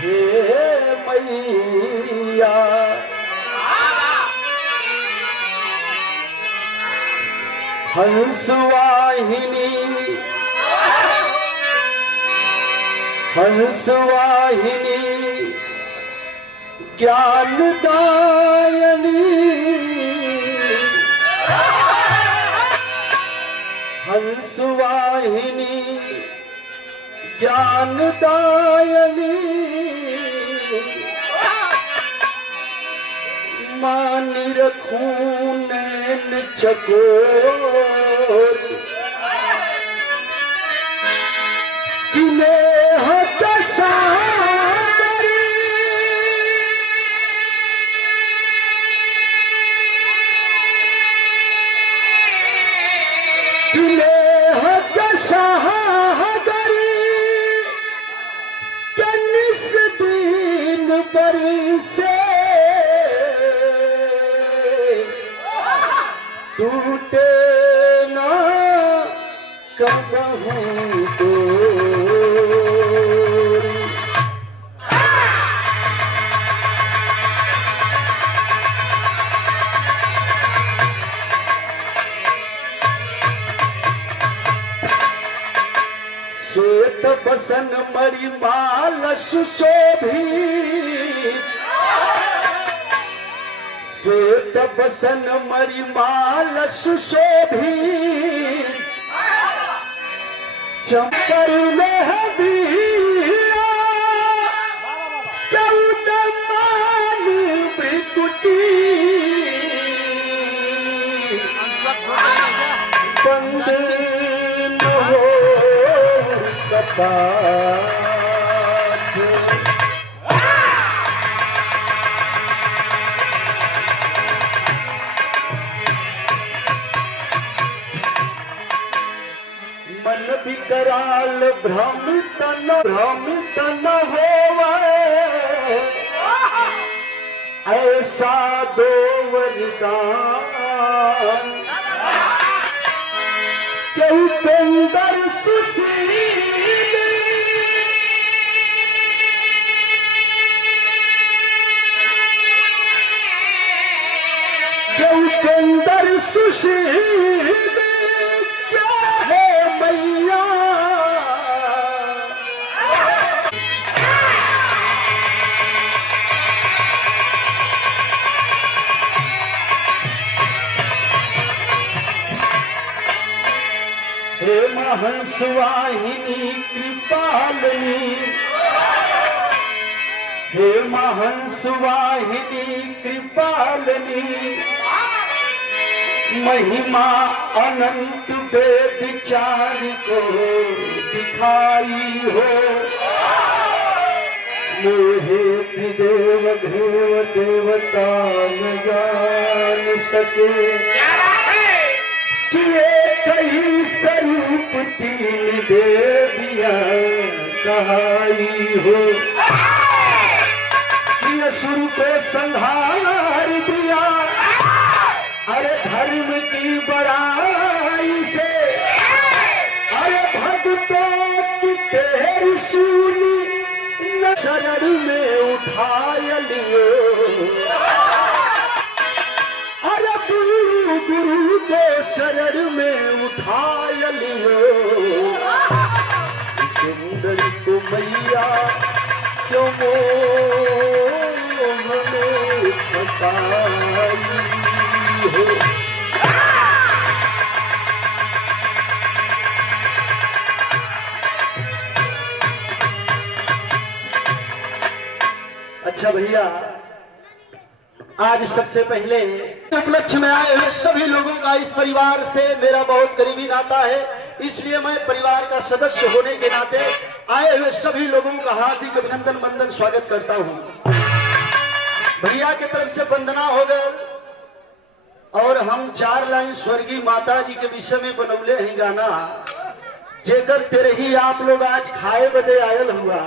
हे मैया हंसवाहिनी हंसवाहिनी ज्ञानदायिनी हंसवाहिनी ज्ञानदायिनी मानी रखूं नैन चकोर किनेह दशावरी किनेह दशावरी कनिस दिन बरसे टूटे ना कबहू डोरी। श्वेत बसन मणिमाल सुशोभित श्वेत बसन मणिमाल सुशोभित चंपर मेहंदिया चौदमानी ब्रिकुटी बंद न हो कपाट मन विकराल भ्रमित न होवे ऐसा दो वरदान के उपेंद्र सुशील के उपेंद्र सुशील क्या है मैया हे महंसवाहिनी कृपालिनी हे महंसवाहिनी कृपालिनी महिमा अनंत वेद चार को दिखाई हो मोहे त्रिदेव घेव देवता न जान सके किए कई स्वरूप तीन देवियां कहाई हो कि असुर को संहार दिया अरे धर्म की बड़ाई से अरे भक्तों की तेरी सुनी न शरण में उठा लियो अरे गुरु गुरु को शरण में उठा लियो सुंदर को मैया क्यों मोह में फंसाई हो। अच्छा भैया आज सबसे पहले उपलक्ष्य में आए हुए सभी लोगों का इस परिवार से मेरा बहुत करीबी नाता है, इसलिए मैं परिवार का सदस्य होने के नाते आए हुए सभी लोगों का हार्दिक अभिनंदन वंदन स्वागत करता हूं। भैया की तरफ से वंदना हो गए और हम 4 लाइन स्वर्गीय माता जी के विषय में बनौले हैं गाना जेकर तेरे ही आप लोग आज खाए बदे आयल हुआ।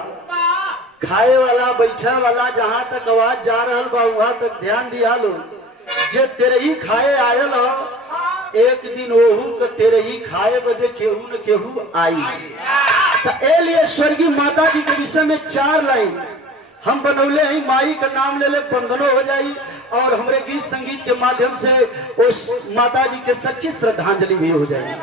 खाए वाला बैठा वाला जहां तक आवाज जा रहा बा वहां तक ध्यान दिया लो। जे तेरे ही खाए आयल हो एक दिन ओहू के तेरे ही खाए बदे केहू न केहू आई। तो ए लिए स्वर्गीय माता जी के विषय में 4 लाइन हम बनौले ही माई का नाम ले ले बंधनो हो जाई और हमारे गीत संगीत के माध्यम से उस माता जी के सच्ची श्रद्धांजलि भी हो जाएगी।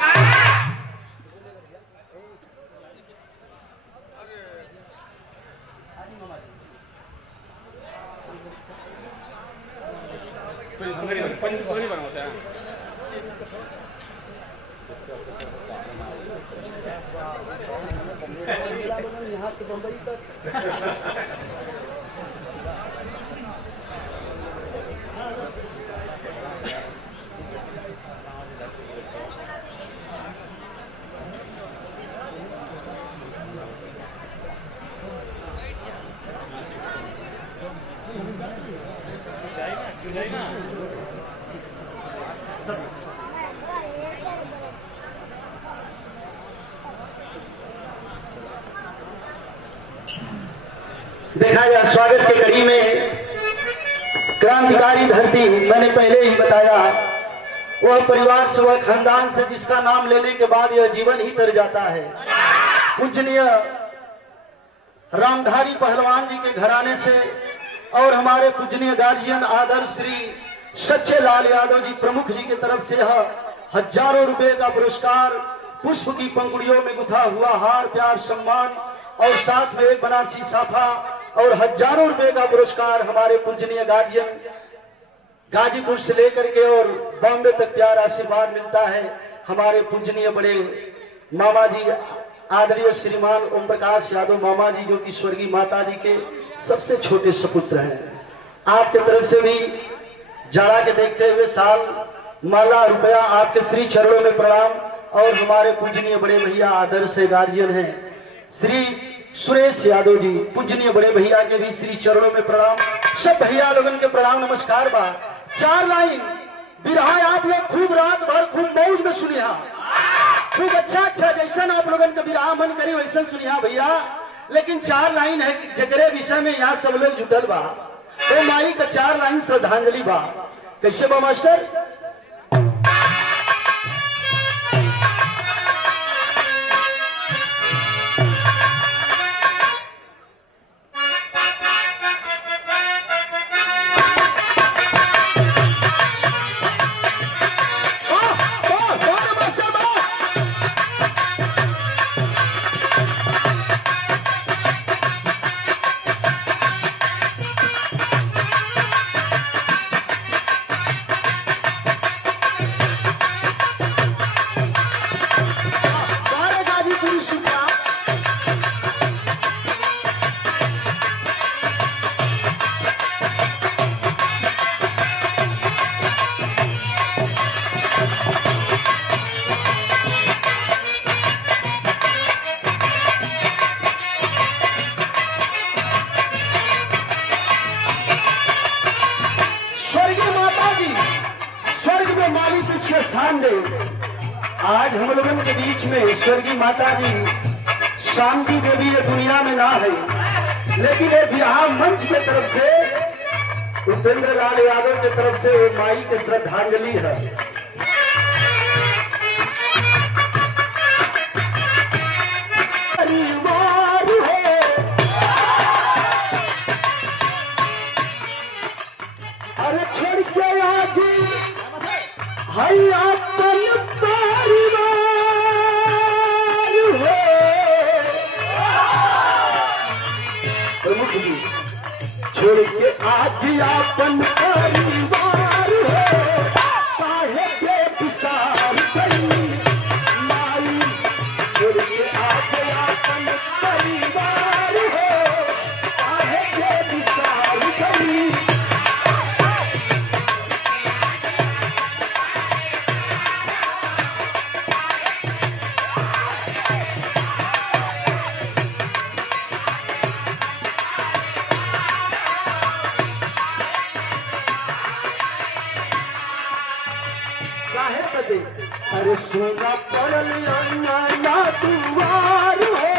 यहाँ से बम्बई तक देखा जाए स्वागत के कड़ी में क्रांतिकारी धरती, मैंने पहले ही बताया, वह परिवार से, वह खानदान से जिसका नाम लेने के बाद यह जीवन ही तर जाता है। पूजनीय रामधारी पहलवान जी के घराने से और हमारे पूजनीय गार्जियन आदर्श श्री सच्चे लाल यादव जी प्रमुख जी की तरफ से हजारों रुपए का पुरस्कार, पुष्प की पंखुड़ियों में गुथा हुआ हार, प्यार, सम्मान और साथ में एक बनारसी साफा और हजारों रुपए का पुरस्कार हमारे पूजनीय गार्जियन गाजीपुर से लेकर के और बॉम्बे तक प्यार आशीर्वाद मिलता है। हमारे पूजनीय बड़े मामा जी आदरणीय श्रीमान ओम प्रकाश यादव मामा जी, जो कि स्वर्गीय माता जी के सबसे छोटे सपुत्र हैं। आपके तरफ से भी जाड़ा के देखते हुए साल, माला, रुपया आपके श्री चरणों में प्रणाम। और हमारे पूजनीय बड़े भैया आदर्श गार्जियन हैं श्री सुरेश यादव जी, पूजनीय बड़े भैया के भी श्री चरणों में प्रणाम। सब भैया लोगन के प्रणाम नमस्कार बा। 4 लाइन बिरहा आप लोग खूब रात भर खूब मौज में सुनिया, खूब अच्छा जैसा आप लोगन का बिरहा मन करी वैसा सुनिया भैया। लेकिन 4 लाइन है जगरे विषय में यहाँ सब लोग जुटल बा, तो माई का 4 लाइन श्रद्धांजलि बा। कैसे बा मास्टर? स्थान दे। आज हम लोगों के बीच में स्वर्गीय माता जी शांति देवी ये दुनिया में ना है, लेकिन ये बिहार मंच के तरफ से उपेंद्र लाल यादव की तरफ से माई की श्रद्धांजलि है। अरे छोड़ के आज प्रमुख जी छोड़ के आज अपन परिवार हो, काहे के विसार गई माई। छोड़ के आज अपन परिवार हो, काहे के विसार गई। अरे सोना पड़ल ना दुआर हो,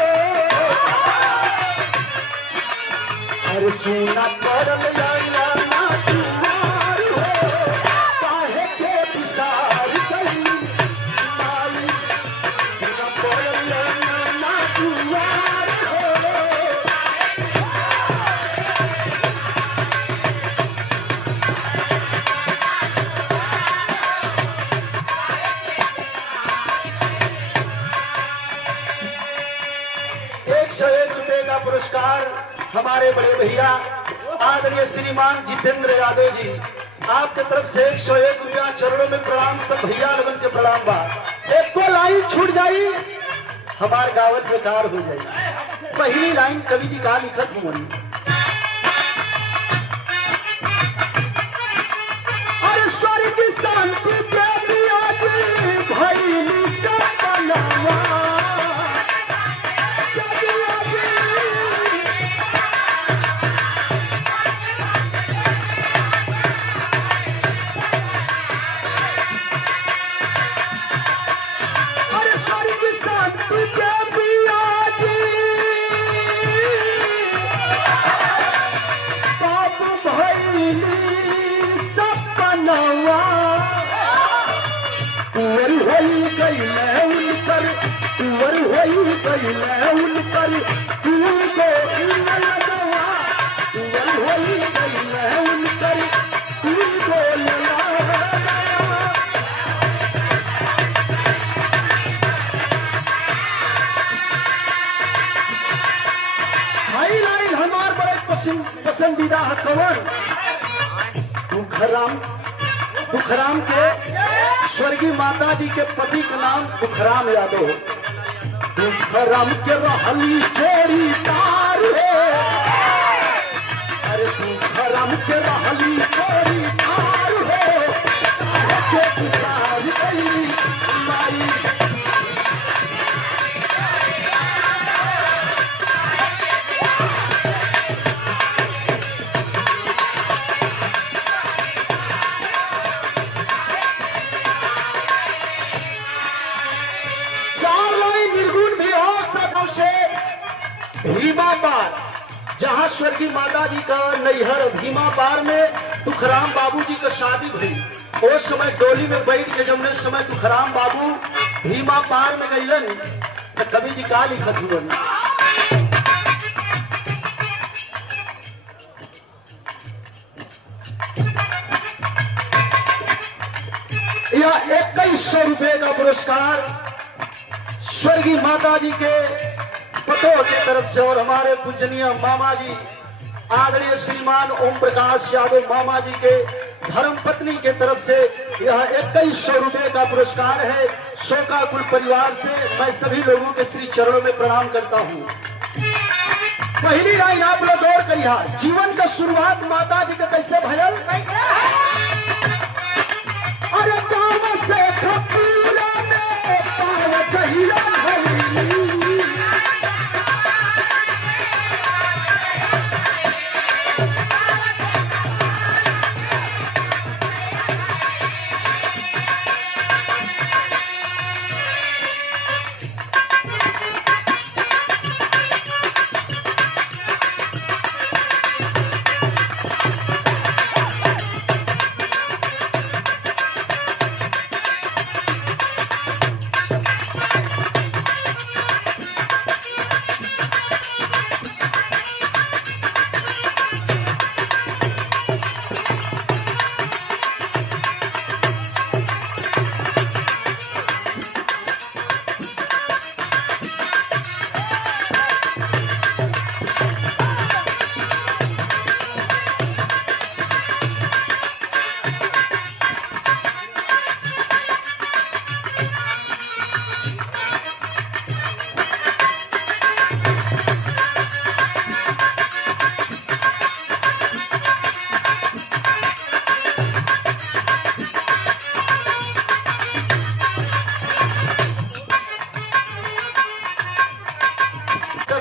अरे सोना पड़ल ना दुआर हो, काहे के विसार गई माई। सोना पड़ल ना दुआर हो, हमारे बड़े भैया आदरणीय श्रीमान जितेंद्र यादव जी, आपके तरफ से 101 रुपया चरणों में प्रणाम। सब भैया लगन के प्रणाम बा। एक को लाइन छूट जाई हमार गावत बेकार हो जाई। पहली लाइन कवि जी का लिखत हुई, अरे स्वर्ग शांति भैली से बनावा पसंदीदा है कवन दुखराम के स्वर्गीय माता जी के पति का नाम दुखराम यादव। दुखराम के रहली चोरी तार है, अरे दुखराम के रहली चोरी तार है, भीमा पार, जहां स्वर्गीय माता जी का नैहर भीमा पार में दुखराम बाबू जी का शादी हुई। उस समय डोली में बैठ के जमने समय दुखराम बाबू भीमा पार में गईलन तो कवि जी का लिखत हुआ, यह 2100 रुपए का पुरस्कार स्वर्गीय माता जी के पतों की तरफ से और हमारे पूजनीय मामा जी आदरणीय श्रीमान ओम प्रकाश यादव मामा जी के धर्म पत्नी के तरफ से यह 2100 रुपए का पुरस्कार है। शोका कुल परिवार से मैं सभी लोगों के श्री चरणों में प्रणाम करता हूँ। पहली लाइन आप लोग गौर करिए, जीवन का शुरुआत माता जी के कैसे भयल, अरे गाँव से खपूरा में पाव चाहिए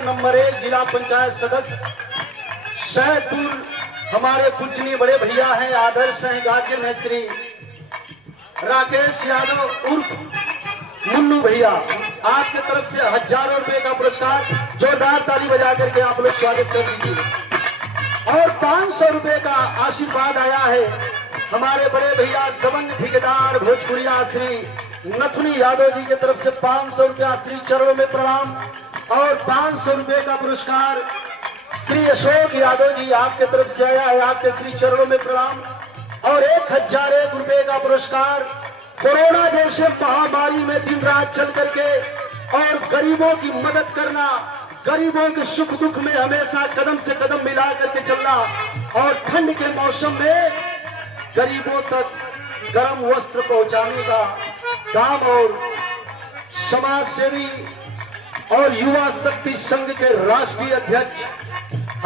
नंबर 1 जिला पंचायत सदस्य शहपुर हमारे पूजनीय बड़े भैया हैं, आदर्श हैं, गार्जियन है श्री राकेश यादव उर्फ मुन्नू भैया। आपके तरफ से हजारों रुपए का पुरस्कार, जोरदार ताली बजा करके आप लोग स्वागत कर दीजिए। और 500 रुपए का आशीर्वाद आया है हमारे बड़े भैया दमन ठेकेदार भोजपुरिया श्री नथुनी यादव जी की तरफ से 500 रुपया श्री चरणों में प्रणाम। और 500 रुपए का पुरस्कार श्री अशोक यादव जी आपके तरफ से आया है, आपके श्री चरणों में प्रणाम। और 1001 रुपए का पुरस्कार कोरोना जैसे महामारी में दिन रात चल करके और गरीबों की मदद करना, गरीबों के सुख दुख में हमेशा कदम से कदम मिला करके चलना और ठंड के मौसम में गरीबों तक गर्म वस्त्र पहुंचाने का काम और समाज सेवी और युवा शक्ति संघ के राष्ट्रीय अध्यक्ष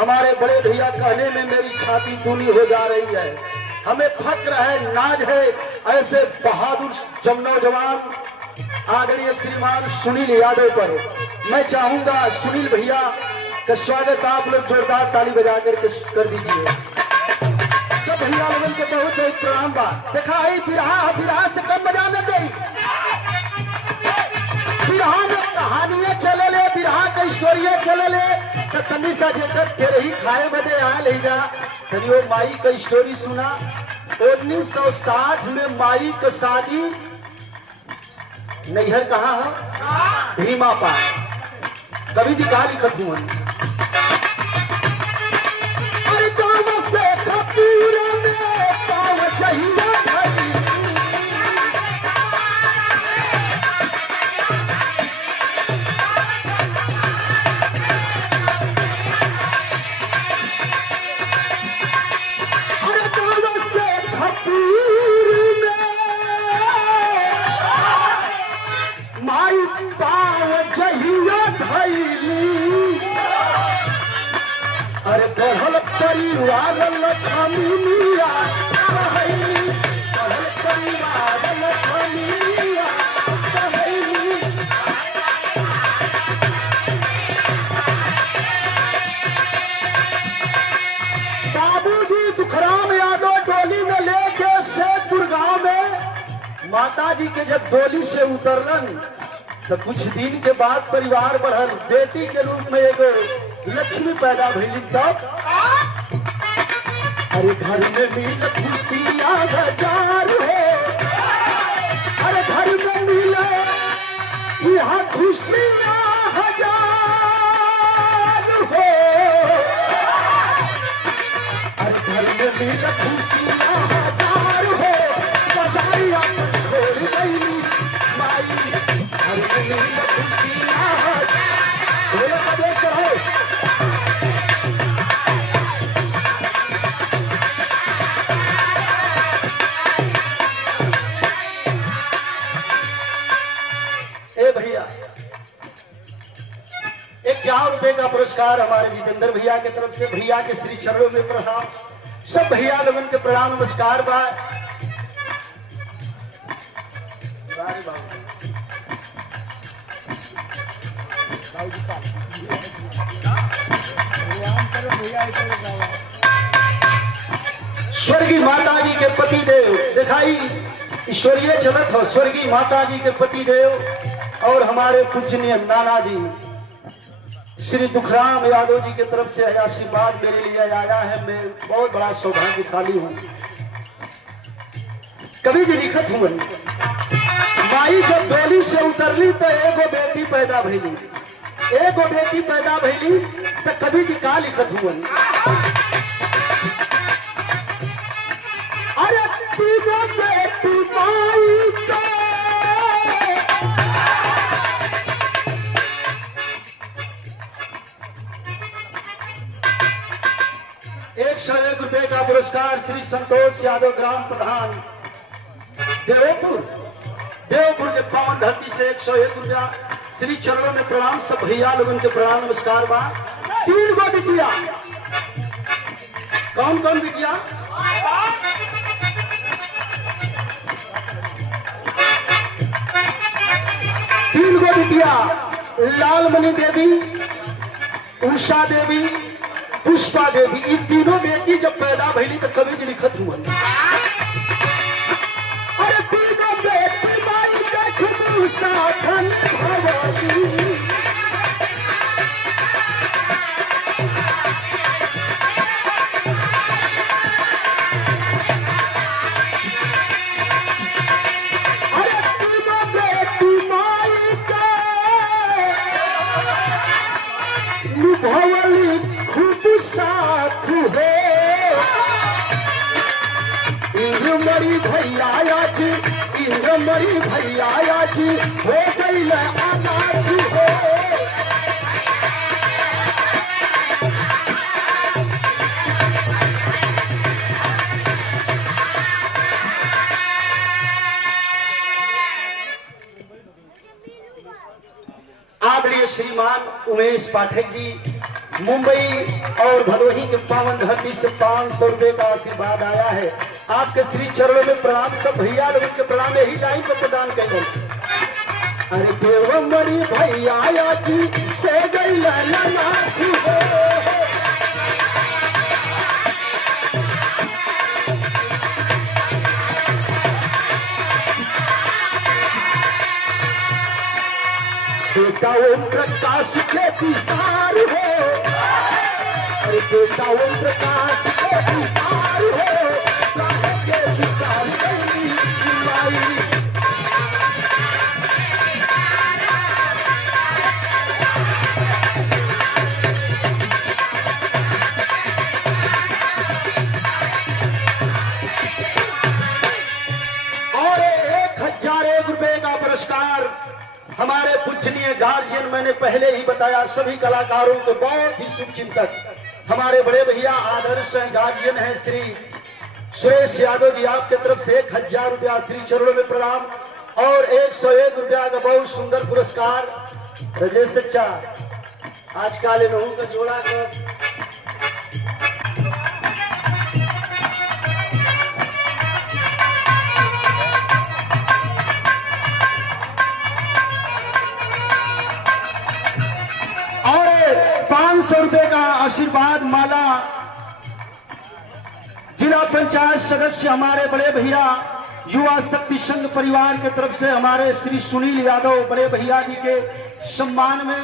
हमारे बड़े भैया कहने में मेरी छाती दूनी हो जा रही है। हमें फक्र है, नाज है ऐसे बहादुर नौजवान आदरणीय श्रीमान सुनील यादव पर। मैं चाहूंगा सुनील भैया का स्वागत आप लोग जोरदार ताली बजा करके कर दीजिए। सब भैया लोगों के बहुत बहुत प्रणाम बा। देखा है बिरहा से कम बजा न दे। बिरहा में कहानियां चले ले, बिरहा का स्टोरिया चले ले तो तनी सा जेकर तेरे ही खाए बदे आ ले जा। तनियो माई का स्टोरी सुना। 1960 में माई का शादी नैहर कहाँ है? भीमा पार। कवि जी का लिखत हुआ अरे गाँव से कपूर में पाव चाहिए अरे बढ़ल परिवार लक्ष्मीया बढ़ल परिवार लक्ष्मीया बाबूजी तुखराम यादव डोली में लेके शेखपुर गांव में माता जी के जब डोली से उतरलन तो कुछ दिन के बाद परिवार बढ़ल। बेटी के रूप में एगो लक्ष्मी पैदा भइली। तब अरे घर में मिल खुशियां हजार है। अरे घर में मिले यहाँ खुशियां हजार हो। अरे घर में मिल खुशियां हजार हो। बाजारिया छोड़ गई माई। घर में मिल खुशियां ₹51 का पुरस्कार हमारे जितेंद्र भैया के तरफ से। भैया के श्री चरणों में प्रणाम। सब भैया लोगन के प्रणाम नमस्कार बा। स्वर्गीय माता जी के पति देव दिखाई ईश्वरीय चलत हो। स्वर्गीय माता जी के पति देव और हमारे पूजनीय नाना जी श्री दुखराम यादव जी की तरफ से आशीर्वाद मेरे लिए आया है। मैं बहुत बड़ा सौभाग्यशाली हूँ। कवि जी लिखत हुए माई जब डोली से उतरली तो एगो बेटी पैदा भइली। एगो बेटी पैदा भइली तो कवि जी का लिखत हुए अरे तीनों बेटी माई का ₹101 का पुरस्कार श्री संतोष यादव ग्राम प्रधान देवपुर के पावन धरती से ₹101 श्री चरणों में प्रणाम। सब भैया लोगों के प्रणाम नमस्कार बा। 3 गो बिटिया। कौन कौन बिटिया? 3 गो बिटिया। लालमणि देवी, उषा देवी, पुष्पा देवी। ये तीनों बेटी जब पैदा भइली तो कवि जी लिखत हुआ अरे तीनों बेटी माई देखू साधन भवानी। अरे तीनों बेटी माई का निभवली खूब साथ है। मरी भैया जी, मरी भैया जी हो गई अनाथ हो। श्रीमान उमेश पाठक जी मुंबई और भदोही के पावन धरती से 500 रुपए का आशीर्वाद आया है। आपके श्री चरणों में प्रणाम। सब भैया लोगों के प्रणाम यही टाइम पर प्रदान करें। अरे देवमणि भैया जी हो गई लाची बेटा ओम प्रकाश के तिसार हो। अरे बेटा ओम प्रकाश के तिसार हो। के तिसार और 1001 रुपए का पुरस्कार हमारे पूजनीय गार्जियन, मैंने पहले ही बताया सभी कलाकारों के बहुत ही शुभचिंतक हमारे बड़े भैया आदर्श गार्जियन हैं श्री सुरेश यादव जी, आपके तरफ से 1000 रुपया श्री चरणों में प्रणाम और 101 रुपया का बहुत सुंदर पुरस्कार। रजेश चचा आजकल इन लोगों का जोड़ा कर और 500 रुपए का आशीर्वाद माला जिला पंचायत सदस्य हमारे बड़े भैया युवा शक्ति संघ परिवार के तरफ से हमारे श्री सुनील यादव बड़े भैया जी के सम्मान में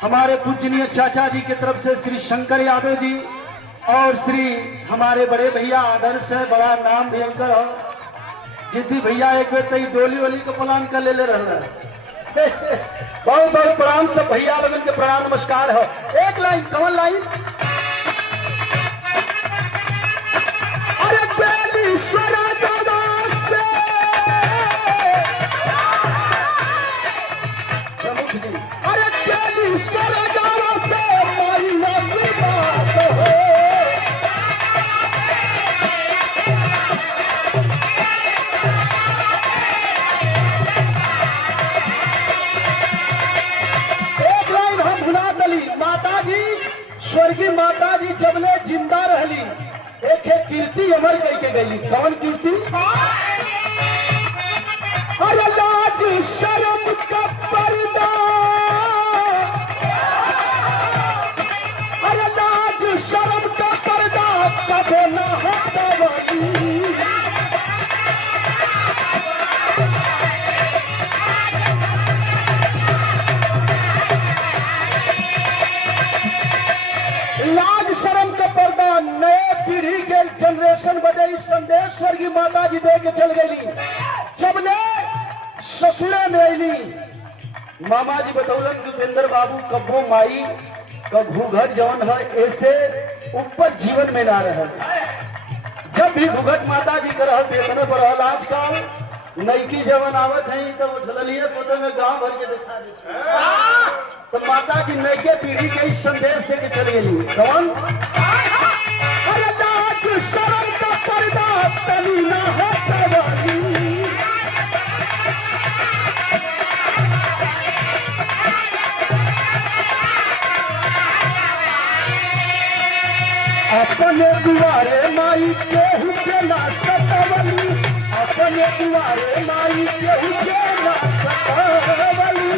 हमारे पूजनीय चाचा जी की तरफ से श्री शंकर यादव जी और श्री हमारे बड़े भैया आदर्श है, बड़ा नाम भयंकर हो जिद्दी भैया एक बेर डोली वोली का प्लान कर ले रहा है। बहुत बहुत प्रणाम सब भैया लोगन के प्रणाम नमस्कार हो। एक लाइन कौन लाइन अरे बेलीश्वर प्रमुख जी अरे बेलीश्वर से मारी बात हो। स्वर्गीय माता जी जबले जिंदा रहली एक कीर्ति अमर करके गई। कौन कीर्ति? अरे लाज शर्म का पर्दा, अरे लाज शर्म का पर्दा कबो न हटवाली। लाज शर्म का पर्दा नए पीढ़ी के जनरेशन बदे संदेश स्वर्गीय माता जी दे के चल गई। जबले ससुरे में अली मामा जी बतौलन भूपेंद्र बाबू कब्बो माई कब घूघट जवन है ऐसे ऊपर जीवन में ना रहे। जब भी घूघट माता जी का रह देखने पर आजकल नईकी जवन आवत है तो उठलिए फोटो में गांव भर के दिखा दे। तो माता जी नईके पीढ़ी के इस संदेश देके चली गई। कौन? अरे लाज शर्म का पर्दा तली ना हटवाली। अपने दुआरे माई केहू के ना सतवली। अपने दुआरे माई केहू के ना सतवली।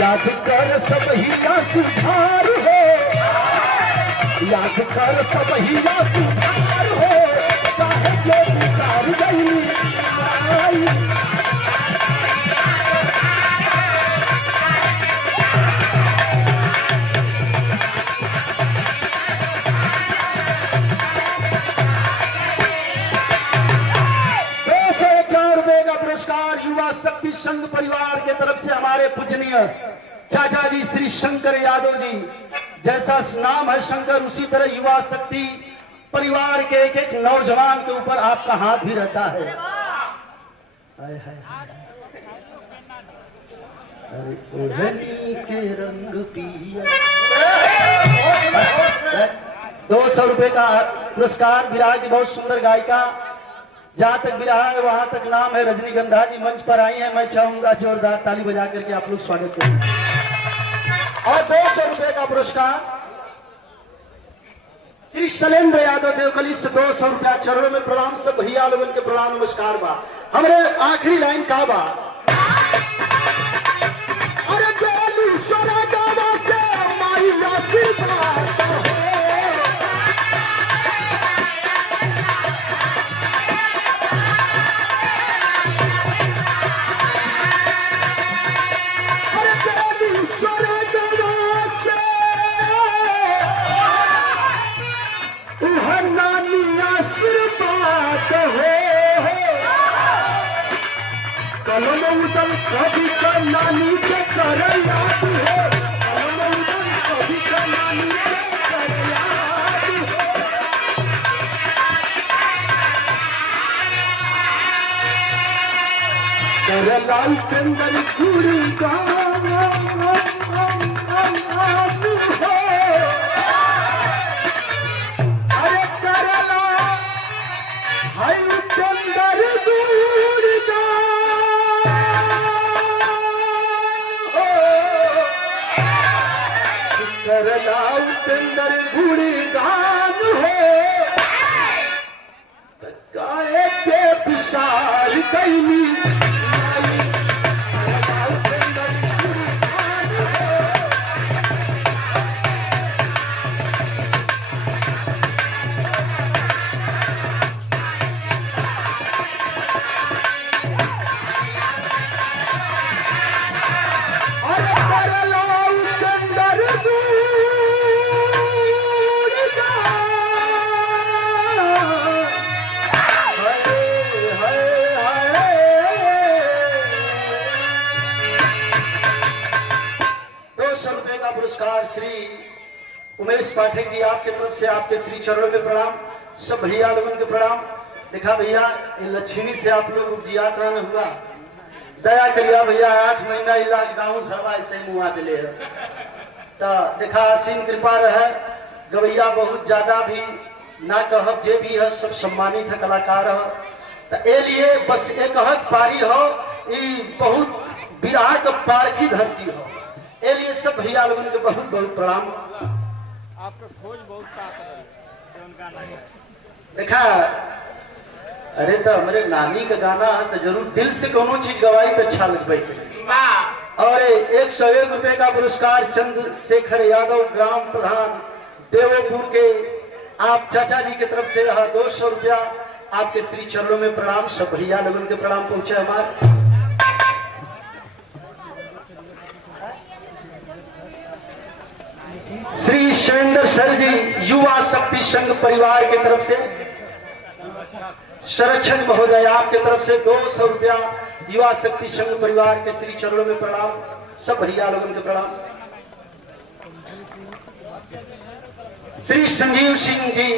याद कर सब हिया सुधार हो। याद कर सब हिया सुधार हो। काहे के पुकार गई युवा शक्ति संघ परिवार के तरफ से हमारे पूजनीय चाचा जी श्री शंकर यादव जी, जैसा नाम है शंकर उसी तरह युवा शक्ति परिवार के एक एक नौजवान के ऊपर आपका हाथ भी रहता है। अरे ओढ़नी के रंग पिया। 200 रुपए का पुरस्कार विराज की बहुत सुंदर गायिका जहां तक भी रहा है वहां तक नाम है रजनीगंधा जी मंच पर आई है। मैं चाहूंगा जोरदार ताली बजा करके आप लोग स्वागत करें। और 200 रुपए का पुरस्कार श्री शैलेंद्र यादव देवकली से 200 रुपया। चरणों में प्रणाम, सब भैया लोगन के प्रणाम नमस्कार बा। हमरे आखिरी लाइन का बा, अरे बेली सोना गावा से माई आशीर्वाद कभी का नानी के कर याद है, कभी का नानी के कर याद है। कर लाल चंदन गुरु अरे करला हर चंदन गुरु करलाऊ चंदर गुड़ी गान हो गाय के विशाल कैली पुरस्कार श्री उमेश पाठक जी आपके तरफ से आपके श्री चरणों में प्रणाम, सब भैया लोगों के प्रणाम। देखा भैया लक्ष्मी से आप लोग उपजिया कान हुआ, दया करिया भैया 8 महीना लॉकडाउन सरवा ऐसे मुआ दिले है तो देखा असीम कृपा रहे। गवैया बहुत ज्यादा भी ना कहब, जे भी है सब सम्मानित है कलाकार है तो ए लिए बस एक पारी हो, बहुत विराह का पारखी धरती हो, ए लिए सब भैया लोगों के बहुत बहुत प्रणाम। आपका खोज बहुत देखा अरे तो हमारे नानी का गाना है तो जरूर दिल से कोनो चीज गवाई तो अच्छा लग पाई। और 101 रुपए का पुरस्कार चंद्रशेखर यादव ग्राम प्रधान देवोपुर के आप चाचा जी की तरफ से रहा 200 रुपया। आपके श्री चरणों में प्रणाम, सब भैया लोगों के प्रणाम पहुंचे हमारे। श्री शैलेंद्र सर जी युवा शक्ति संघ परिवार की तरफ से, संरक्षक महोदय आपके तरफ से 200 रुपया। युवा शक्ति संघ परिवार के श्री चरणों में प्रणाम, सब भैया लोगों के प्रणाम। श्री संजीव सिंह जी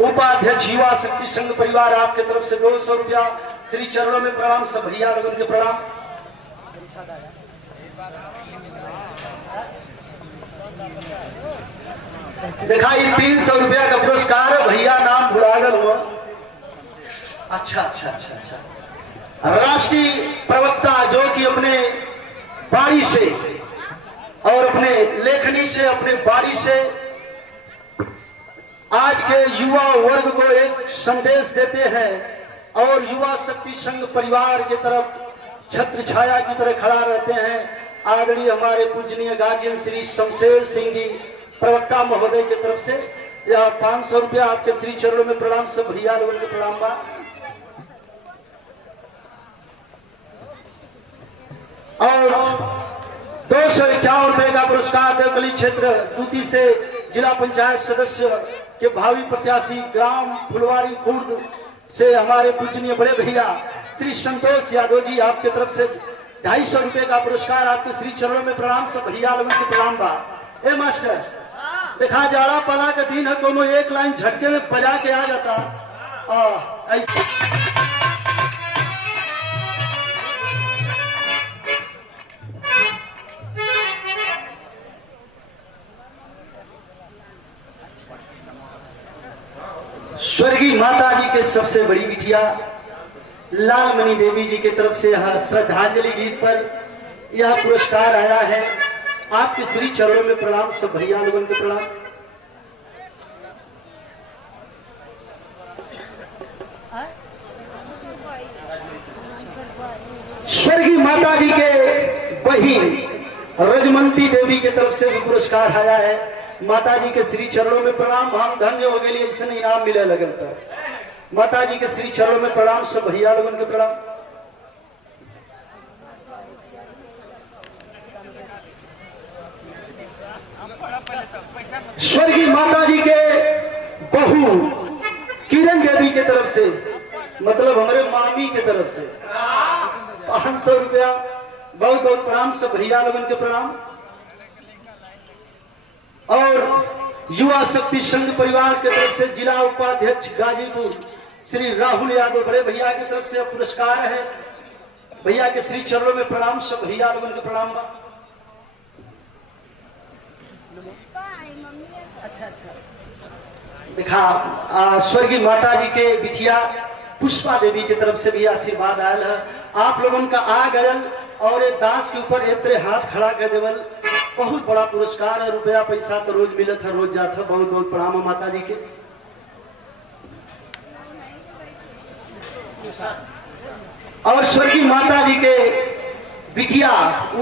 उपाध्यक्ष युवा शक्ति संघ परिवार आपके तरफ से 200 रुपया। श्री चरणों में प्रणाम, सब भैया लोगों के प्रणाम। दिखाई 300 रुपया का पुरस्कार है भैया, नाम भुलागल हुआ। अच्छा अच्छा अच्छा अच्छा, राष्ट्रीय प्रवक्ता जो कि अपने बारी से और अपने लेखनी से अपने बारी से आज के युवा वर्ग को एक संदेश देते हैं और युवा शक्ति संघ परिवार की तरफ छत्र छाया की तरह खड़ा रहते हैं। आदरणीय हमारे पूजनीय गार्जियन श्री शमशेर सिंह जी प्रवक्ता महोदय की तरफ से यह 500 रुपया आपके श्री चरणों में प्रणाम, सब भैया लोगों के प्रणाम बा। और 251 रुपए का पुरस्कार देवकली क्षेत्र दूती से जिला पंचायत सदस्य के भावी प्रत्याशी ग्राम फुलवारी खुर्द से हमारे पूजनीय बड़े भैया श्री संतोष यादव जी आपके तरफ से 250 रुपए का पुरस्कार आपके श्री चरणों में प्रणाम, सब भैया लोगों के प्रणाम बा। ए मास्टर देखा जाड़ा पला का दिन है, दोनों एक लाइन झटके में बजा के आ जाता ऐसे। स्वर्गीय माता जी के सबसे बड़ी बिटिया लालमणि देवी जी की तरफ से यह श्रद्धांजलि गीत पर यह पुरस्कार आया है। आपके श्री चरणों में प्रणाम, सब भैया लोगों के प्रणाम। स्वर्गीय माता जी के बहिन रजमंती देवी की तरफ से भी पुरस्कार आया है। माता जी के श्री चरणों में प्रणाम। हम धन्य हो गए, ऐसे इनाम मिले लगन तक। माता जी के श्री चरणों में प्रणाम, सब भैया लोगों के प्रणाम। स्वर्गीय माता जी के बहू किरण देवी की तरफ से, मतलब हमारे मामी की तरफ से 500 रुपया। बहुत बहुत प्रणाम, सब भैया लोगों के प्रणाम। और युवा शक्ति संघ परिवार की तरफ से जिला उपाध्यक्ष गाजीपुर श्री राहुल यादव बड़े भैया की तरफ से पुरस्कार है। भैया के श्री चरणों में प्रणाम, सब भैया लोगों के प्रणाम। देखा स्वर्गीय माता जी के बिटिया पुष्पा देवी की तरफ से भी आशीर्वाद आयल है। आप लोगों का आ गयल और एक दास के ऊपर एक तरह हाथ खड़ा कर देवल, बहुत बड़ा पुरस्कार है। रुपया पैसा तो रोज मिलत है, रोज जाता है। बहुत बहुत प्रणाम है माता जी के। और स्वर्गीय माता जी के बिटिया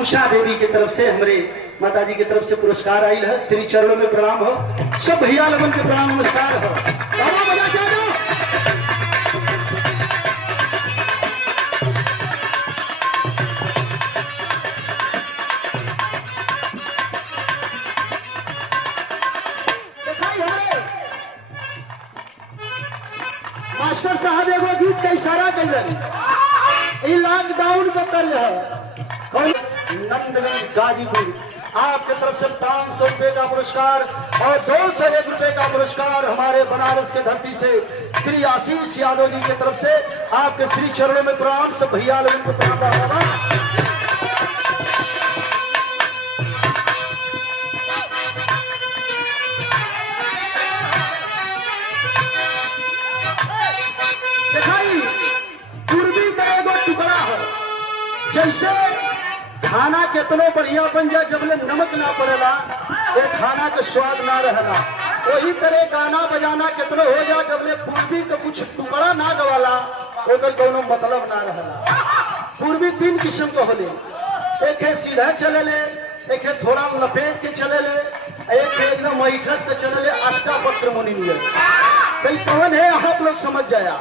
उषा देवी की तरफ से हमारे माता जी की तरफ से पुरस्कार आयल है। श्री चरणों में प्रणाम हो, सब भैया लोगों के प्रणाम नमस्कार हो। मास्टर साहब एगो गीत का इशारा कर लॉकडाउन का कर नंदगंज गाजीपुर आपके तरफ से 500 रुपए का पुरस्कार और 201 रुपए का पुरस्कार हमारे बनारस के धरती से श्री आशीष यादव जी की तरफ से आपके श्री चरणों में प्रणाम, सब भैया लोगों को प्रणाम। पूर्वी का एगो टुकड़ा है, जैसे खाना कितनो बढ़िया बन जाए जब ले नमक ना पड़ेला वो खाना का स्वाद ना रहेला। वही तरह गाना बजाना कितनो हो जाए जब ले पूर्वी का कुछ टुकड़ा ना गवाला ओकर कोनो मतलब ना रहेला। पूर्वी 3 किस्म के होले, एक है सीधा चले ले, एक है थोड़ा लपेट के चले ले, एक है एकदम ऐठत के चले ले। अष्टावक्र मुनि मिले भाई कौन है आप लोग समझ जाया।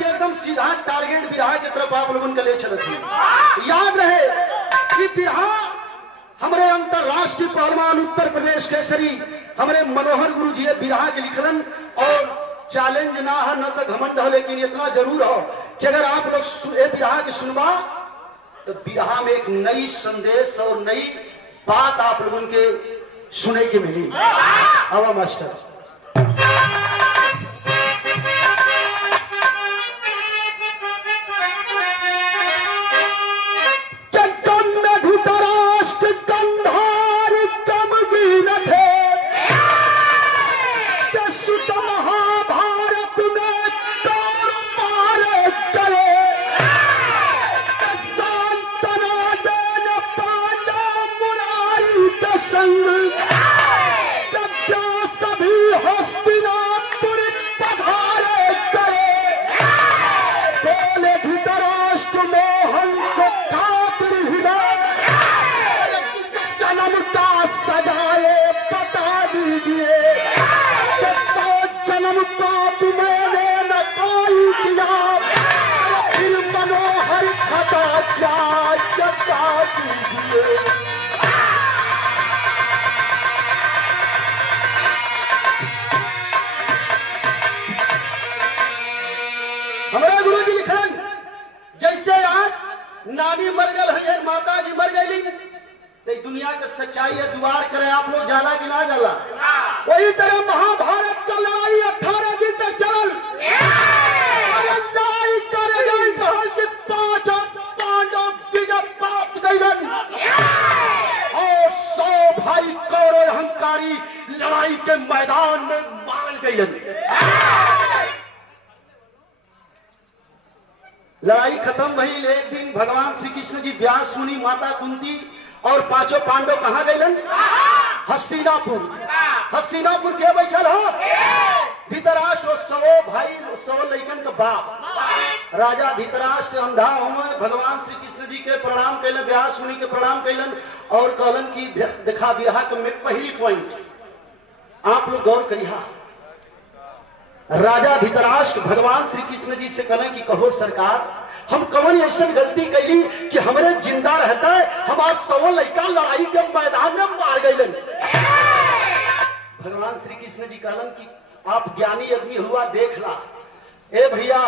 एकदम सीधा टारगेट बिरहा की तरफ आप लोगों का ले चलते हैं। याद रहे कि बिरहा हमारे अंतरराष्ट्रीय पहलवान उत्तर प्रदेश केसरी हमारे मनोहर गुरु जी बिरहा के लिखलन और चैलेंज ना है न तो घमंड हो, लेकिन इतना जरूर हो कि अगर आप लोग बिरहा की सुनवा तो बिरहा में एक नई संदेश और नई बात आप लोगों के सुने के मिली। आवा मास्टर। महाभारत हमसे कातिल हिदायत किस जन्म का सजाए बता दीजिए कि 100 जन्म पाप मैंने न कोई किया फिर मनोहर खता क्या जता दीजिए। हमारे गुरु जी लिखन जैसे आज नानी मर गल है माता जी मर गई तो दुनिया के सच्चाई है दुआर करे आप लोग जाला कि ना जाला। वही तरह महाभारत का लड़ाई 18 दिन तक चलल लड़ाई करे गई कहल कि 5 पांडव विजय प्राप्त कैलन और 100 भाई कौरव अहंकारी लड़ाई के मैदान में मारल गईलन। लड़ाई खत्म भई। एक दिन भगवान श्री कृष्ण जी व्यास मुनि माता कुंती और 5 पांडव कहां गईलन? हस्तिनापुर। हस्तिनापुर के बैठल हो धृतराष्ट्र 100 भाई 100 लड़कन का बाप राजा धृतराष्ट्र अंधा हुए भगवान श्री कृष्ण जी के प्रणाम कैलन व्यास मुनि के प्रणाम कैलन और कहलन कि देखा विरहा के पहली पॉइंट आप लोग गौर करिहा। राजा धृतराष्ट्र भगवान श्री कृष्ण जी से कहले कि कहो सरकार हम कौन ऐसा गलती कैली कि हमारे जिंदा रहता है हम आज 100 लड़का लड़ाई के मैदान में मार गईलन। भगवान श्री कृष्ण जी कहलन कि आप ज्ञानी आदमी हुआ देख ला। ए भैया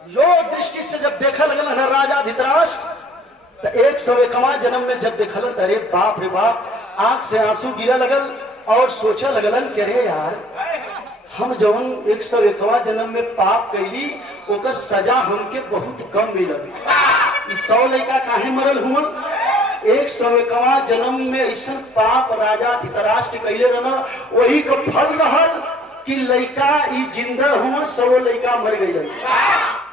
योग दृष्टि से जब देखा लगल है राजा धृतराष्ट्र तो 101वां जन्म में जब देखल अरे बाप रे बाप आंख से आंसू गिरा लगल और सोचा लगलन कि अरे यार हम जौन 101वां जन्म में पाप कैली ओकर सजा हमके बहुत कम मिलल। 100 लड़का काहे मरल हुआ? 101वां जन्म में ऐसा पाप राजा धृतराष्ट्र कैले रहना वही का फल रहल कि लड़का ई जिंदा हुआ 100 लड़का मर गई।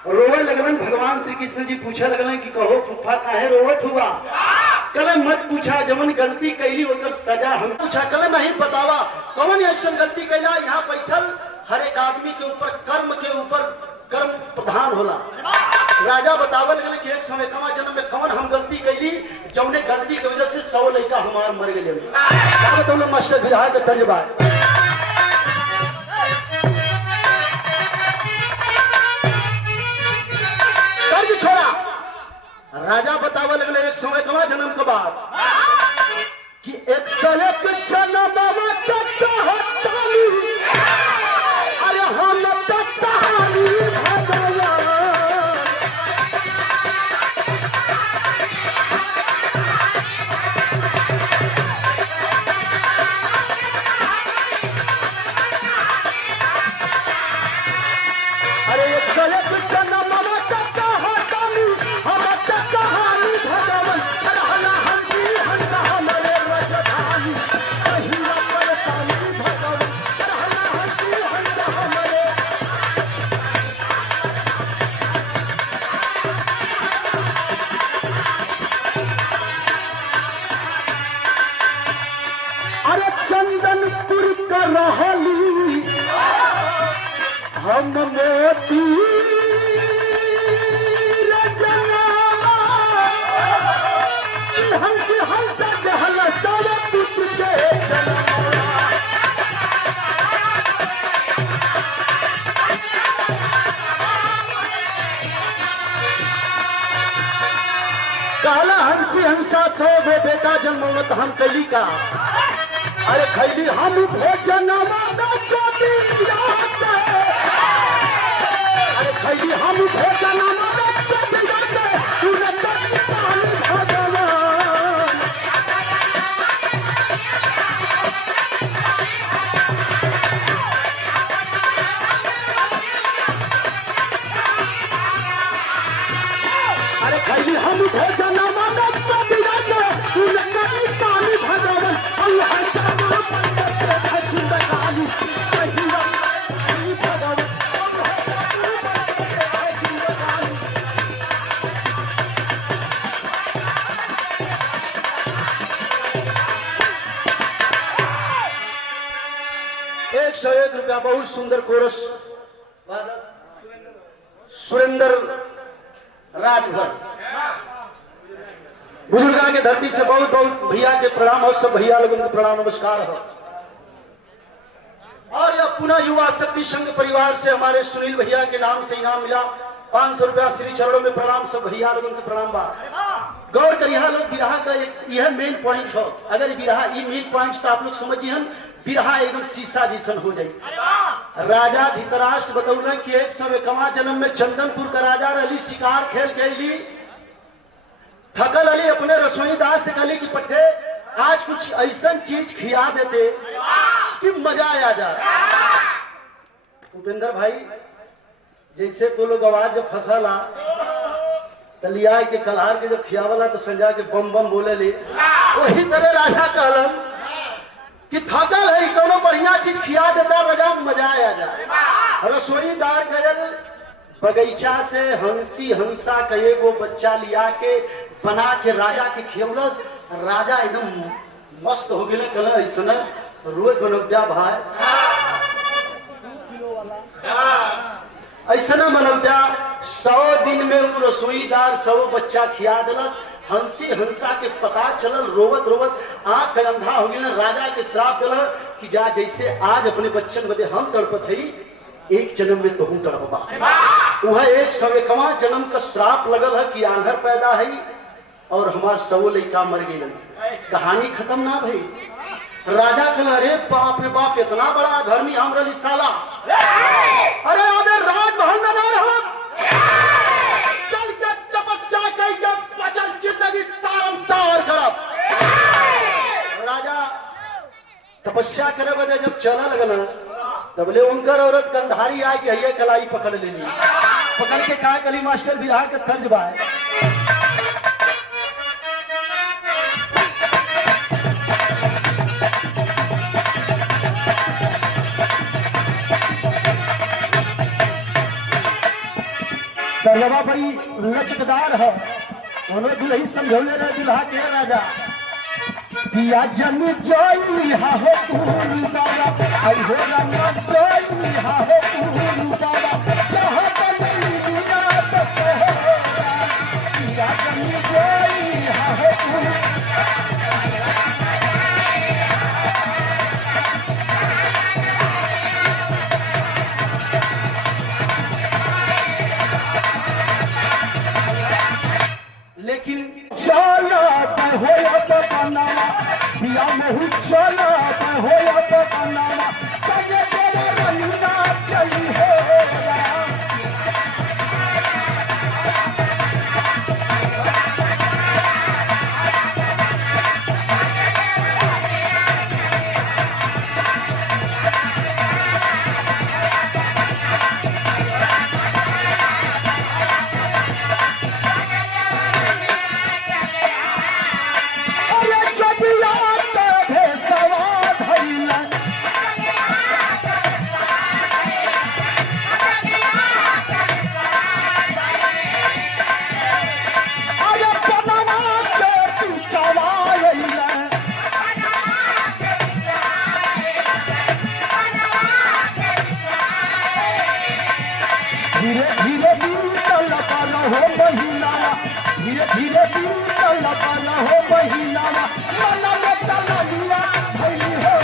रोवे लगलन भगवान श्री कृष्ण जी पूछा लगलन कि कहो फूफा काहे रोवत हुआ? कल मत पूछा जवन गलती कैली ओकर सजा हम पूछा कल नहीं बतावा कौन ऐसा गलती कैला। यहाँ बैठल हर एक आदमी के ऊपर कर्म प्रधान होला। राजा बतावल गए कि 101वां जन्म में कौन हम गलती कैली जौने गलती की वजह से 100 लड़का हमार मर गए। क्या बताओ मास्टर विधायक के तर्जबा कर्ज छोड़ा। राजा बतावा लगले 101वां जन्म के बाद कि 101 जन्म अरे हम अरे 101 जन्म हम मोती काला हंसी हंसा 100 गो बेटा जन्मत हम कैली का अरे खैली हम भोजन खैली हम भोजन अरे खैली हम भोजन ₹101 बहुत सुंदर कोरस सुरेंद्र राजभर बुजुर्गा के धरती से बहुत बहुत भैया के प्रणाम और सब भैया लोगों को प्रणाम नमस्कार हो। और यह पुनः युवा शक्ति संघ परिवार से हमारे सुनील भैया के नाम से इनाम मिला 500 रुपया श्री चरणों में प्रणाम। सब भैया लोगों को प्रणाम बा। गौर करिए लोग बिरहा का यह मेन पॉइंट हो। अगर बिरहा ये मेन पॉइंट से आप लोग समझिए हम बिरहा एकदम शीशा जैसन हो जाए। राजा धृतराष्ट्र बतौल कि 101वां जन्म में चंदनपुर का राजा रही, शिकार खेल के अली, थकल अली, अपने रसोईदार से कहली कि पट्टे आज कुछ ऐसा चीज खिया देते कि मजा आ जाए। उपेंद्र भाई जैसे तो लोग आवाज जब फंसाला तलिया के कलार के जब खियावला तो संजा के बम बम बोले ले, वही तरह राजा कहलन कि थकल है कोनो बढ़िया चीज खिया देता राजा मजा आ जाए। रसोईदार गयल बगीचा से हंसा का एगो बच्चा लिया के बना के राजा के खियौलस। राजा एकदम मस्त हो गए। कल ऐसा रोज बनौत्या भाई ऐसा बनौत्या 100 दिन में वो रसोईदार 100 बच्चा खिया दिलस। हंसा के पता चलल, रोवत रोवत आंख का अंधा हो गया। राजा के श्राप दिल कि जा जैसे आज अपने बच्चन बदे हम तड़पत है एक जन्म में तो हूं तड़पा। वह 101वां जन्म का श्राप लगल है कि आंधर पैदा है और हमार 100 लड़का मर गए। कहानी खत्म ना भाई। राजा कहला अरे बाप रे बाप इतना बड़ा घर में हम रही साला, अरे अबे राजमहल में ना रहो, चल के तपस्या करके बचल जिंदगी तारम तार करब। राजा तपस्या करे बदे जब चला लगना तबले उनकर औरत गंधारी आए कि ये कलाई पकड़ लेनी। पकड़ के कहा कली मास्टर बिहार का तर्ज बा तलवा बड़ी लचकदार है। उन्होंने दुल्ही समझौले रहे दुल्हा के राजा पिया जन जोई हा हो तू बाबा, आई हो रंगा जोई हा हो तू बाबा, जहाँ तजली दुनिया तो हो पिया जन जोई हा हो तू। लेकिन चला होया तो बनावा पिया महू चला होया तो बनावा सगे तेरा रंगा चली हो। धीरे धीरे दिन लगा हो महीना, धीरे धीरे दिन लगा हो महीना, मन में तलिया भई हो।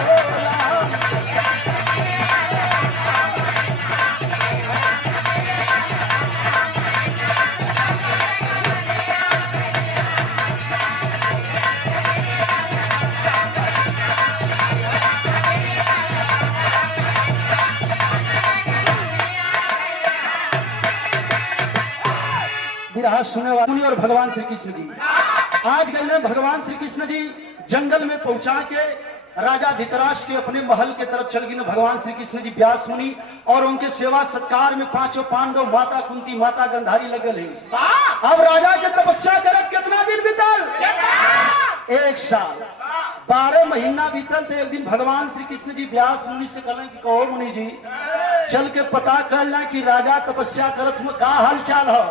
बिरहा सुने वाली और भगवान श्री कृष्ण जी आज गए भगवान श्री कृष्ण जी जंगल में पहुंचा के राजा धृतराष्ट्र के अपने महल के तरफ चल गए। भगवान श्री कृष्ण जी व्यास मुनि और उनके सेवा सत्कार में 5 पांडव, माता कुंती, माता गंधारी लगल है। अब राजा के तपस्या करत कितना दिन बीतल? 1 साल 12 महीना बीतल। तो एक दिन भगवान श्री कृष्ण जी व्यास मुनि से कहले कि कहो मुनि जी चल के पता करना कि राजा तपस्या करत में का हाल चाल हो।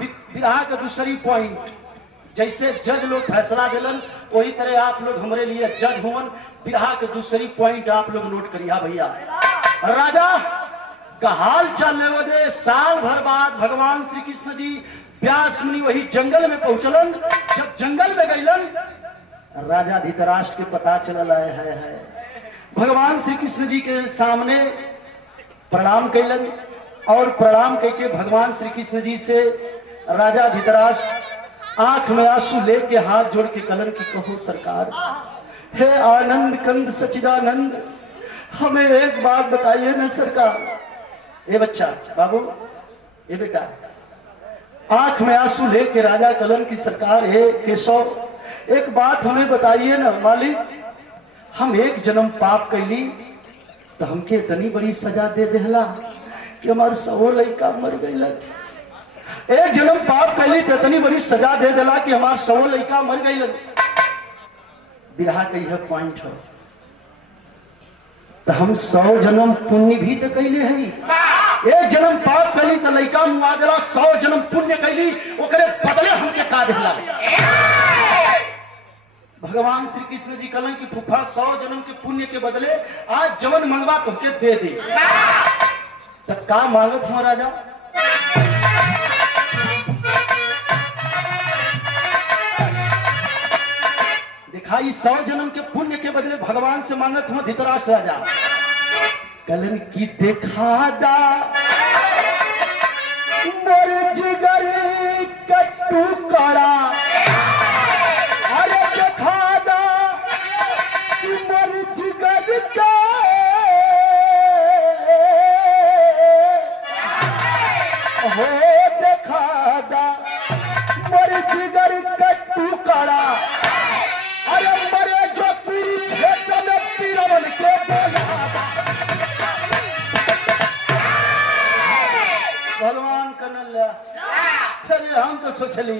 बिरहा का दूसरी पॉइंट, जैसे जज लोग फैसला दिलन वही तरह आप लोग हमारे लिए जज हुवन। बिरहा के दूसरी पॉइंट आप लोग नोट करिए भैया। राजा का हाल चाल वदे साल भर बाद भगवान श्री कृष्ण जी व्यास मुनि वही जंगल में पहुंचलन। जब जंगल में गईलन, राजा धृतराष्ट्र के पता चलल है भगवान श्री कृष्ण जी के सामने प्रणाम कैलन और प्रणाम करके भगवान श्री कृष्ण जी से राजा धृतराष्ट्र आंख में आंसू लेके हाथ जोड़ के कलन की कहो सरकार, हे आनंद कंद सचिदानंद, हमें एक बात बताइए ना सरकार। ए बच्चा, बाबू, ए बेटा, आंख में आंसू लेके राजा कलन की सरकार, हे केशव, एक बात हमें बताइए ना मालिक, हम एक जन्म पाप कैली तो हमके इतनी बड़ी सजा दे देला कि हमारे 100 लड़का मर गई। एक जन्म पाप कैली तो इतनी बड़ी सजा दे देला कि हमारे 100 लड़का मर गई। बिरहा कही है पॉइंट हो, तो हम 100 जन्म पुण्य भी तो कैले है। एक जन्म पाप कैली तो लड़का मुआ देला, 100 जन्म पुण्य कैली ओकरे बदले हमके का देला। भगवान श्री कृष्ण जी कहलन कि फूफा 100 जन्म के पुण्य के बदले आज जवन मंगवा तुमके दे दे। तब का मांगत हो राजा? दिखाई 100 जन्म के पुण्य के बदले भगवान से मांगत हो धृतराष्ट्र राजा। कहलन की देखा दा मोर जिगर कट्टू कड़ा, हो देखा दा मोर जिगर कट्टू कड़ा, अरे मरे जो कुरुक्षेत्र में पीरवन के भगवान कन्हैया। अरे हम तो सोचली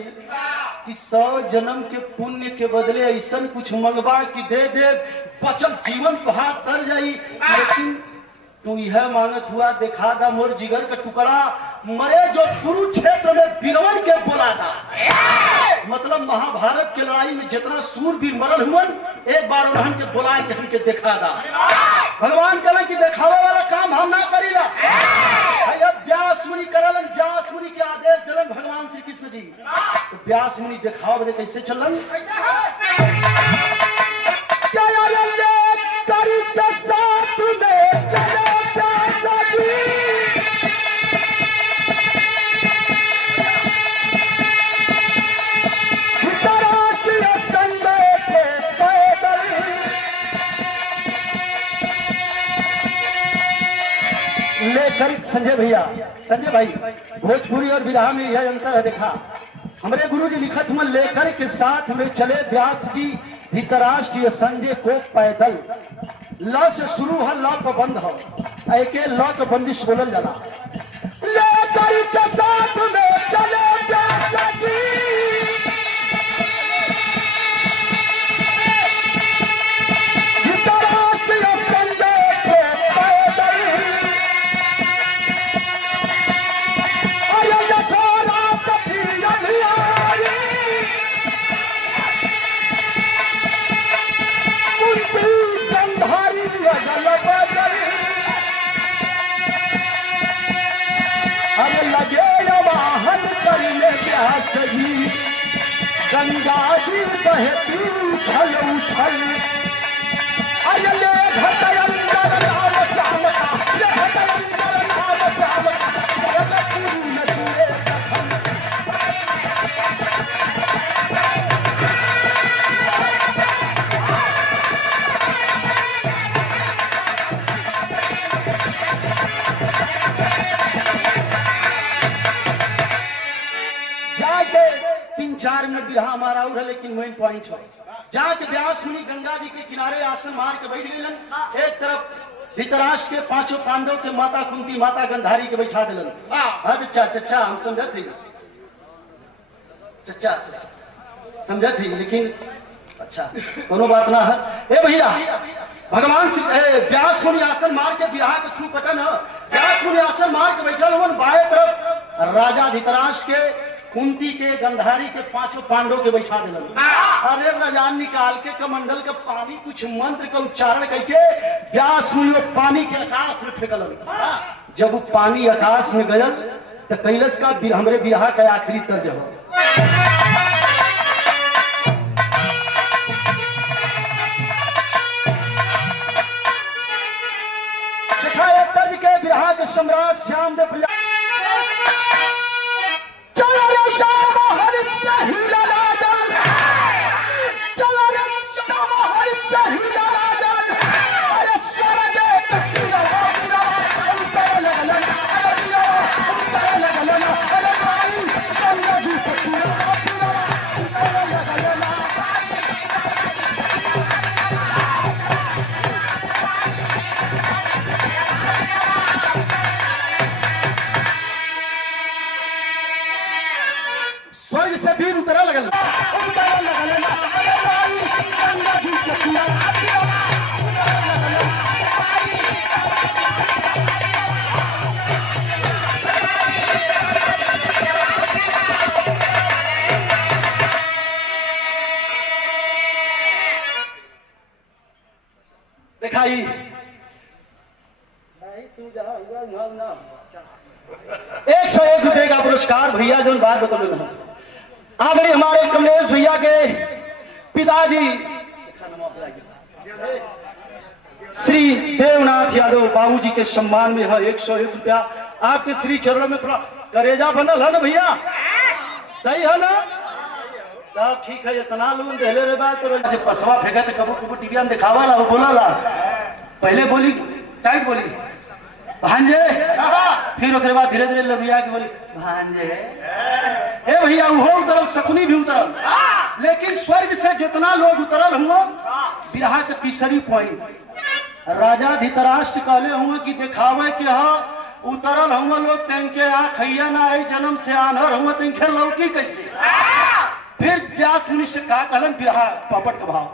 कि 100 जन्म के पुण्य के बदले ऐसा कुछ मंगवा कि दे दे बचल जीवन तो हाथ तर जाई, लेकिन तू यह मांगत हुआ देखा दा मोर जिगर का टुकड़ा, मरे जो कुरुक्षेत्र में बीरवन के बोला था। मतलब महाभारत के लड़ाई में जितना सूरवीर मरल हुवन, एक बार उन्हन के बोला के हमके देखा दा। भगवान कहला कि दिखावा वाला काम हम ना करीला। व्यास मुनि करलन, व्यास मुनि के आदेश दिलन भगवान श्री कृष्ण जी। तो व्यास मुनि दिखावा बदे कैसे चलन? साथ में चले लेकर संजय भैया, संजय भाई, भोजपुरी और विरहा में यह अंतर है। देखा हमारे गुरु जी लिखत हुआ, लेकर के साथ में चले व्यास जी धृतराष्ट्र संजय को पैदल। ल से शुरू है, ल पर बंद हो, एक ल के बंदिश बोलल जाला। लेकर के साथ में चले व्यास जी गंगा जी बहती उछल उछल, अरे ले घटयंतर नाम श्यामता, ले घटयंतर नाम श्यामता, जगतगुरु नचुए कथन। जाके 3-4 मिनट बिरहा हमारा और है, लेकिन मेन पॉइंट हो जाके व्यास मुनि गंगा जी के किनारे आसन मार के बैठ गए। एक तरफ धृतराष्ट्र के 5 पांडव के माता कुंती, माता गंधारी के बैठा दिलन। अच्छा चचा हम समझत ही, चचा समझत ही, लेकिन अच्छा कोनो बात ना है। ए भैया, भगवान व्यास मुनि आसन मार के बिरहा के थ्रू कटन, व्यास मुनि आसन मार के बैठल हुन। बाएं तरफ राजा धृतराष्ट्र के, कुंती के, गंधारी के, 5 पांडव के बैठा दिलन। अरे रजान निकाल के कमंडल के पानी कुछ मंत्र का उच्चारण करके व्यास मुनि पानी के आकाश में फेंकलन। जब वो पानी आकाश में गयल तो कैलस का हमरे बिरहा का आखिरी तर्ज हो। देखा ये तर्ज के बिरहा के सम्राट श्याम देव प्रजा चलो रे श्याम हरि सही लाजन, चलो रे श्याम हरि सही लाजन, अरे सरगे कसीरा पूरा उतर लगलन, अरे दियो उतर लगलन, अरे भाई गंगा जी पूरा पूरा उतर लगलन। स्वर्ग से भी उतरा लगल, उतरा लगल, अरे भाई गंगा जी पूरा दिखाई 101 रुपए का पुरस्कार भैया जो बात बतौल आदरणीय हमारे कमलेश भैया के पिताजी श्री देवनाथ यादव बाबूजी के सम्मान में है 101 रुपया आपके श्री चरणों में थोड़ा करेजा बनल है ना भैया, सही है ना? तब ठीक है, इतना लोन दहले रे बात तो पसवा फेंका तो कबू कबू टीवी में दिखावा ला बोला ला, पहले बोली टाइट बोली भांजे, फिर उसके बाद धीरे धीरे लबिया के बोली भांजे। ए भैया वो उतरल, शकुनी भी उतरल, लेकिन स्वर्ग से जितना लोग उतरल हुआ बिरहा के तीसरी पॉइंट राजा धृतराष्ट्र कहले हुआ कि दिखावे के हा उतरल हुआ लोग तेंके आँख हैया ना आई जन्म से आनहर हुआ तेंके लौकी कैसे। फिर व्यास मुनि से कहा कहलन बिरहा पपट का भाव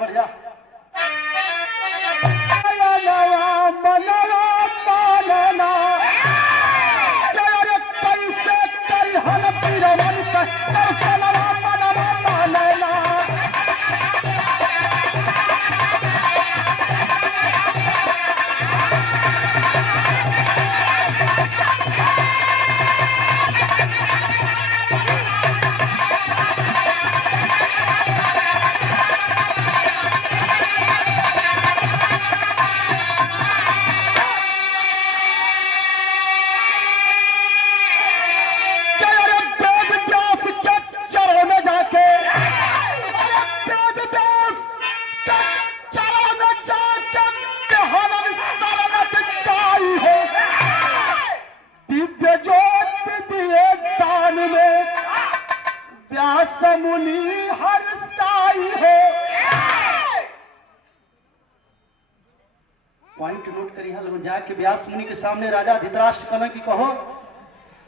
बढ़िया मुनि हर साई हो। पॉइंट नोट करी हल जाके व्यास मुनि के सामने राजा धृतराष्ट्र कहना कि कहो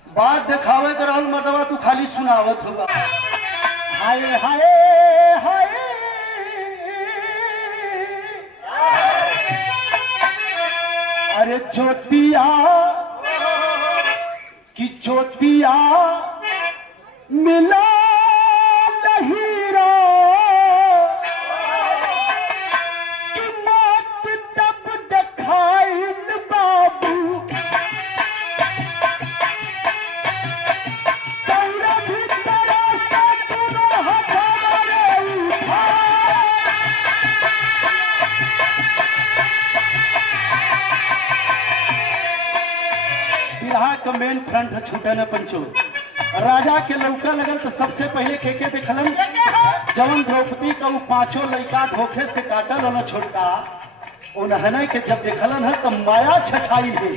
बात दिखावे कर रहल मर्दवा तू खाली सुनावत होगा। हाय हाय हाय अरे ज्योतिया कि ज्योतिया मिला हीरा कि मौत तब दिखाइल बाबू तेरा भी तेरा सपना हमारे उठा। बिरहा का मेन फ्रंट छूटे न पंचो राजा के लौका लगल तो सबसे पहले के देखलन जवन द्रौपदी का वो पांचों लड़का धोखे से काटल वाला छोटका उन्हें के जब देखलन है तो माया छछाई है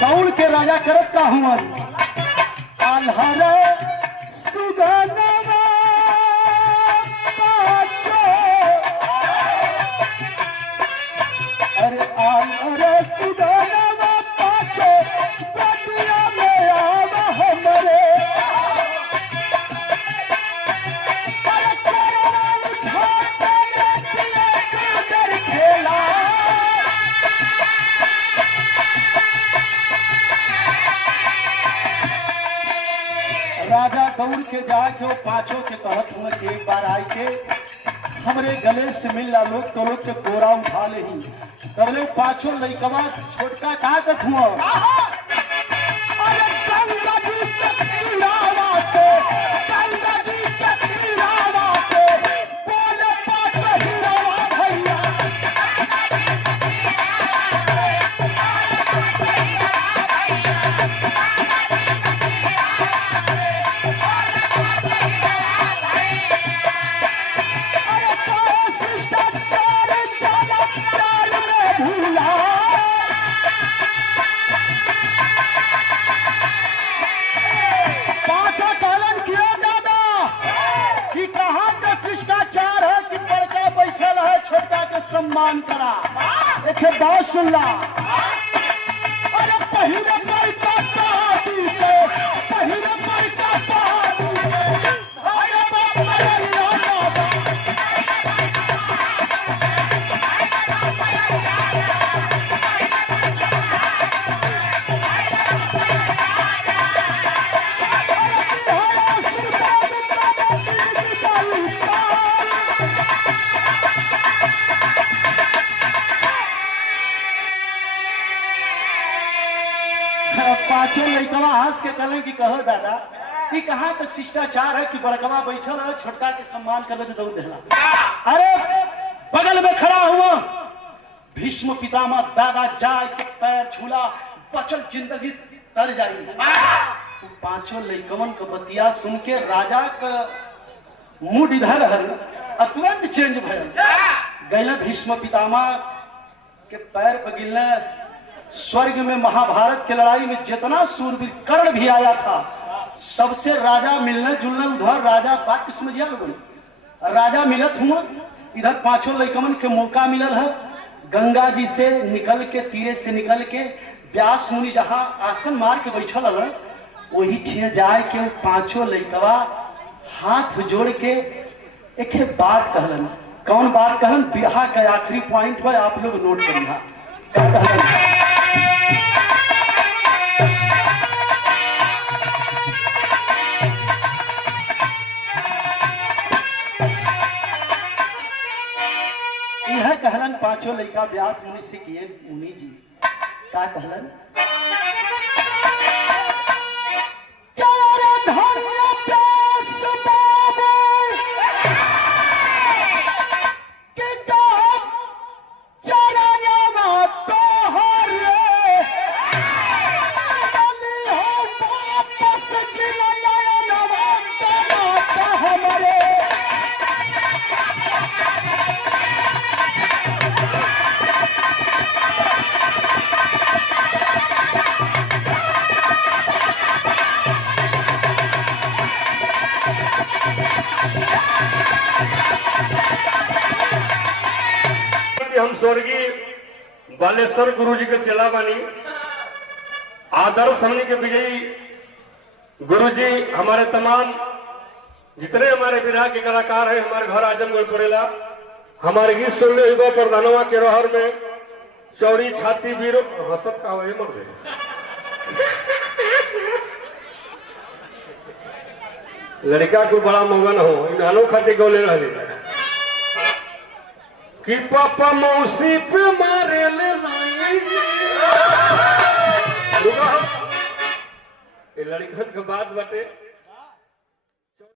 दौड़ के राजा करत का हुआ आल्हर सुगनवा पांचों अरे आल्हर सुगनवा पांचों बदिया में आवा हमरे राजा दौड़ के जाके वो पांचों के कहत हुए कि एक बार आए के हमरे गले से मिल ला लोग तो लोग के कोरा उठा ले ही तबले पांचों लइकवा छोटका का कथ हुआ अरे गंगा जी के तीरावा से गंगा जी के तीरावा से बोले पांचों हीरावा भैया सम्मान करा एक बात सुन ला अरे पहले पड़ता पहाड़ी पे पहले पड़ता पहाड़ी पे अरे बाबा पांचों लड़कवा हंस के कहले कि कहो दादा कि कहाँ का शिष्टाचार है कि बड़कवा बैठल है छोटका के सम्मान करवे तो दौड़ देला अरे बगल में खड़ा हुआ भीष्म पितामह दादा जाए के पैर छूला बचल जिंदगी तर जाई तो पांचों लड़कवन का बतिया सुन के राजा का मूड इधर है तुरंत चेंज भयल गए भीष्म पितामह के पैर पर गिरने स्वर्ग में महाभारत की लड़ाई में जितना सूरवीर कर्ण भी आया था सबसे राजा मिलने जुलने उधर राजा बात समझिया लोगों राजा मिलत हुआ इधर पांचों लड़कमन के मौका मिलल है गंगा जी से निकल के तीरे से निकल के व्यास मुनि जहां आसन मार के बैठल है वही ठिया जाए के पांचों लड़कवा हाथ जोड़ के एक बात कहलन कौन बात कहलन बिरहा का आखिरी पॉइंट है आप लोग नोट करिए क्या कहलन यह कहलन पांचों लड़का व्यास मुनि से किए मुनि जी क्या कहलन हम स्वर्गीय बालेश्वर गुरु जी के चेला बानी आदर्श हमने के विजयी गुरु जी हमारे तमाम जितने हमारे विधा के कलाकार हैं हमारे घर आजमगढ़ पड़ेला हमारे गीत सुनने युवा प्रधानवा के रहर में चौड़ी छाती वीरो हसत का वही मर गए लड़का को बड़ा मगन हो इन्हानो खाते गौले रह गए कि पापा मौसी पे मारे ले लड़कन के बात बटे